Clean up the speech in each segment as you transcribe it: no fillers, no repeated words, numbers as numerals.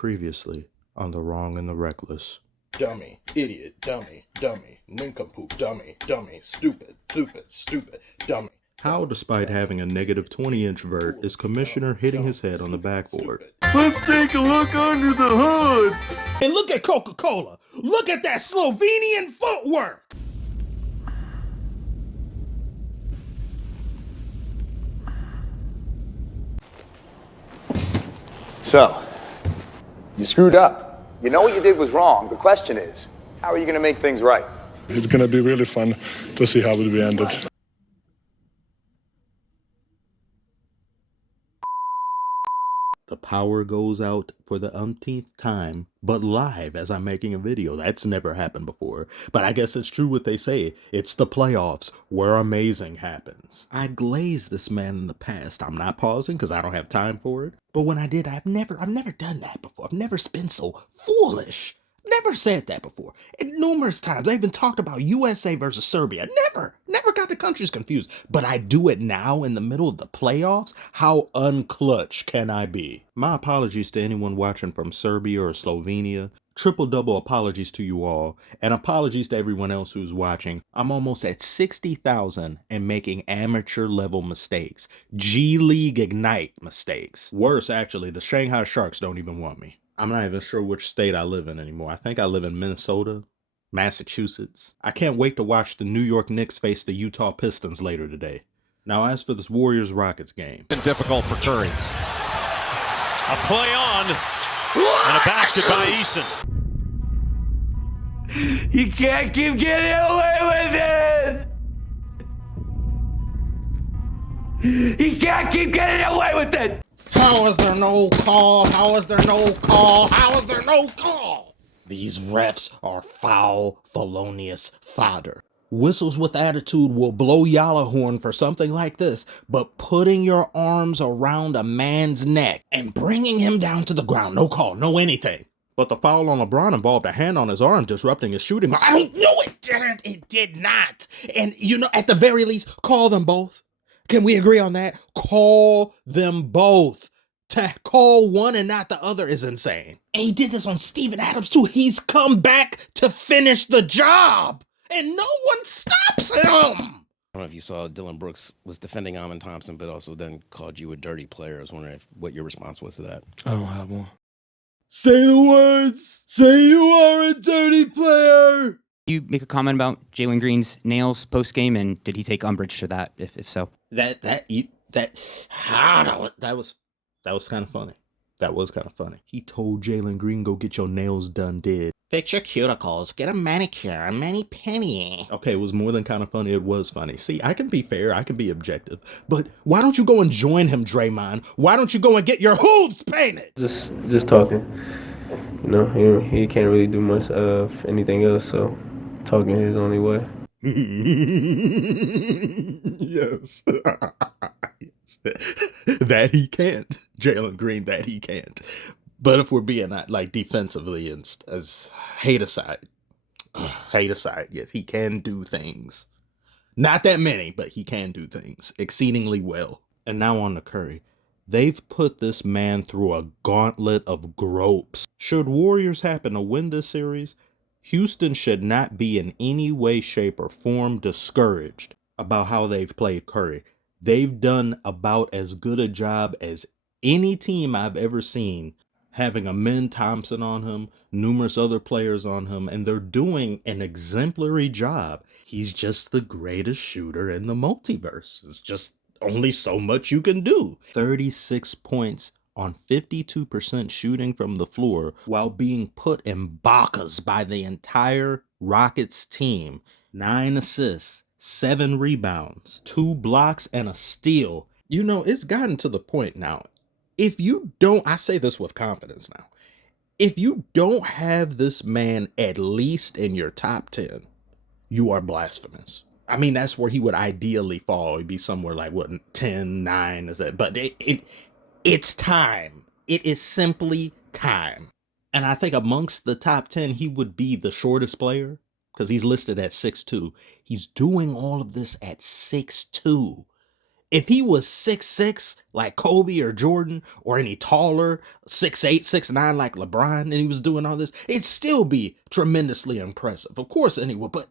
Previously on The Wrong and the Reckless. Dummy, idiot, dummy, dummy, nincompoop, dummy, dummy, stupid, dummy. How, despite having a negative 20-inch vert, is Commissioner hitting his head on the backboard? Let's take a look under the hood. And look at Coca-Cola. Look at that Slovenian footwork. So, you screwed up. You know what you did was wrong. The question is, how are you going to make things right? It's going to be really fun to see how it will be ended. The power goes out for the umpteenth time, but live as I'm making a video. That's never happened before. But I guess it's true what they say. It's the playoffs where amazing happens. I glazed this man in the past. I'm not pausing because I don't have time for it. But when I did, I've never done that before. I've never been so foolish. Never said that before. And numerous times I even talked about USA versus Serbia. Never got the countries confused. But I do it now in the middle of the playoffs? How unclutch can I be? My apologies to anyone watching from Serbia or Slovenia. Triple double apologies to you all. And apologies to everyone else who's watching. I'm almost at 60,000 and making amateur level mistakes. G League Ignite mistakes. Worse, actually, the Shanghai Sharks don't even want me. I'm not even sure which state I live in anymore. I think I live in Minnesota, Massachusetts. I can't wait to watch the New York Knicks face the Utah Pistons later today. Now, as for this Warriors-Rockets game. Difficult for Curry. A play on and a basket by Eason. You can't keep getting away with it. You can't keep getting away with it. How is there no call? How is there no call? How is there no call? These refs are foul, felonious fodder. Whistles with attitude will blow y'all a horn for something like this, but putting your arms around a man's neck and bringing him down to the ground, no call, no anything. But the foul on LeBron involved a hand on his arm disrupting his shooting. I don't know, it didn't. It did not. And, at the very least, call them both. Can we agree on that? Call them both. To call one and not the other is insane. And he did this on Steven Adams too. He's come back to finish the job. And no one stops him. I don't know if you saw Dylan Brooks was defending Amon Thompson, but also then called you a dirty player. I was wondering what your response was to that. I don't have one. Say the words. Say you are a dirty player. You make a comment about Jalen Green's nails post game, and did he take umbrage to that? If so, That was kind of funny. That was kind of funny. He told Jalen Green, go get your nails done, did. Fix your cuticles. Get a manicure, a mani-pedi. Okay, it was more than kind of funny. It was funny. See, I can be fair. I can be objective. But why don't you go and join him, Draymond? Why don't you go and get your hooves painted? Just talking. He can't really do much of anything else, so talking his only way. Yes. That he can't. Jalen Green, that he can't. But if we're being like defensively and as hate aside, yes, he can do things. Not that many, but he can do things exceedingly well. And now on to Curry. They've put this man through a gauntlet of gropes. Should Warriors happen to win this series, Houston should not be in any way, shape, or form discouraged about how they've played Curry. They've done about as good a job as any team I've ever seen, having Amen Thompson on him, numerous other players on him, and they're doing an exemplary job. He's just the greatest shooter in the multiverse. It's just only so much you can do. 36 points on 52% shooting from the floor while being put in bakas by the entire Rockets team. 9 assists, 7 rebounds, 2 blocks, and a steal. It's gotten to the point now. If you don't, I say this with confidence now, if you don't have this man at least in your top 10, you are blasphemous. I mean, that's where he would ideally fall. He'd be somewhere like, 10, 9 is that? But it's time. It is simply time. And I think amongst the top 10, he would be the shortest player because he's listed at 6'2". He's doing all of this at 6'2". If he was 6'6" like Kobe or Jordan, or any taller, 6'8", 6'9" like LeBron, and he was doing all this, it'd still be tremendously impressive. Of course, anyway, but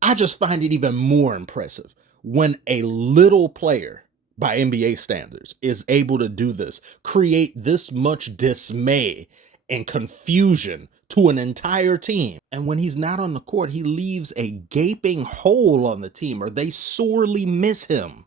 I just find it even more impressive when a little player, by NBA standards, is able to do this, create this much dismay and confusion to an entire team. And when he's not on the court, he leaves a gaping hole on the team, or they sorely miss him.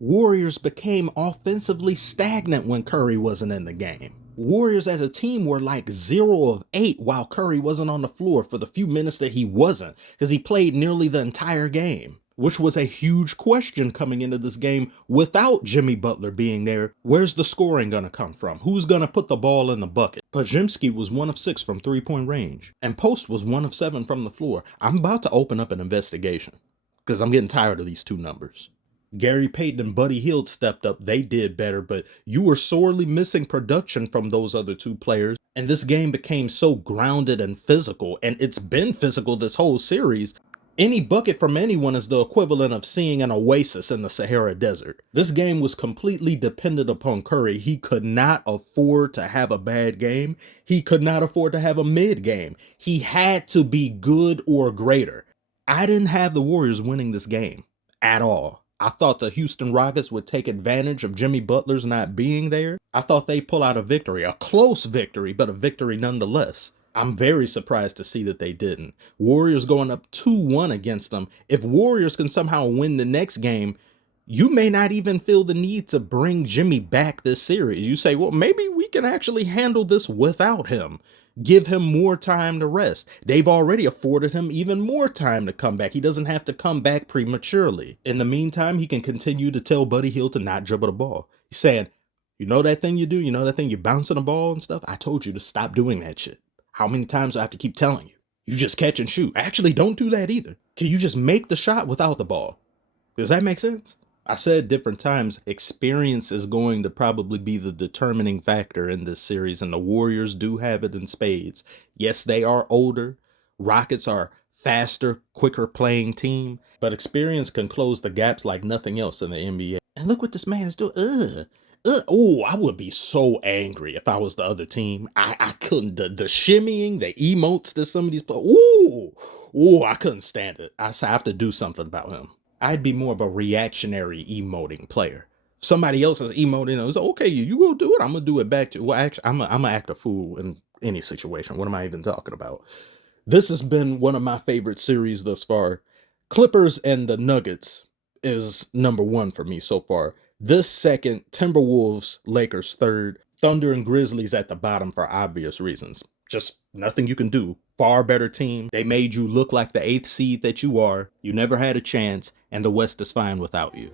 Warriors became offensively stagnant when Curry wasn't in the game. Warriors as a team were like 0 of 8 while Curry wasn't on the floor for the few minutes that he wasn't, because he played nearly the entire game, which was a huge question coming into this game without Jimmy Butler being there. Where's the scoring going to come from? Who's going to put the ball in the bucket? Podziemski was 1 of 6 from 3-point range, and Post was 1 of 7 from the floor. I'm about to open up an investigation because I'm getting tired of these two numbers. Gary Payton and Buddy Hield stepped up. They did better, but you were sorely missing production from those other two players. And this game became so grounded and physical, and it's been physical this whole series. Any bucket from anyone is the equivalent of seeing an oasis in the Sahara Desert. This game was completely dependent upon Curry. He could not afford to have a bad game. He could not afford to have a mid game. He had to be good or greater. I didn't have the Warriors winning this game at all. I thought the Houston Rockets would take advantage of Jimmy Butler's not being there. I thought they'd pull out a victory, a close victory, but a victory nonetheless. I'm very surprised to see that they didn't. Warriors going up 2-1 against them. If Warriors can somehow win the next game, you may not even feel the need to bring Jimmy back this series. You say, well, maybe we can actually handle this without him. Give him more time to rest. They've already afforded him even more time to come back. He doesn't have to come back prematurely. In the meantime, he can continue to tell Buddy Hield to not dribble the ball. He's saying, you know that thing you do? You know that thing you're bouncing the ball and stuff? I told you to stop doing that shit. How many times do I have to keep telling you? You just catch and shoot. Actually, don't do that either. Can you just make the shot without the ball? Does that make sense? I said different times, experience is going to probably be the determining factor in this series, and the Warriors do have it in spades. Yes, they are older. Rockets are faster, quicker playing team, but experience can close the gaps like nothing else in the NBA. And look what this man is doing. Oh, I would be so angry if I was the other team. I couldn't, the shimmying, the emotes that some of these players, I couldn't stand it. I have to do something about him. I'd be more of a reactionary emoting player. Somebody else is emoting, and it's okay, you go do it, I'm gonna do it back to you. Well, actually, I'm gonna act a fool in any situation. What am I even talking about? This has been one of my favorite series thus far. Clippers and the Nuggets is number 1 for me so far. This second, Timberwolves, Lakers third, Thunder and Grizzlies at the bottom for obvious reasons. Just nothing you can do. Far better team. They made you look like the 8th seed that you are. You never had a chance, and the West is fine without you.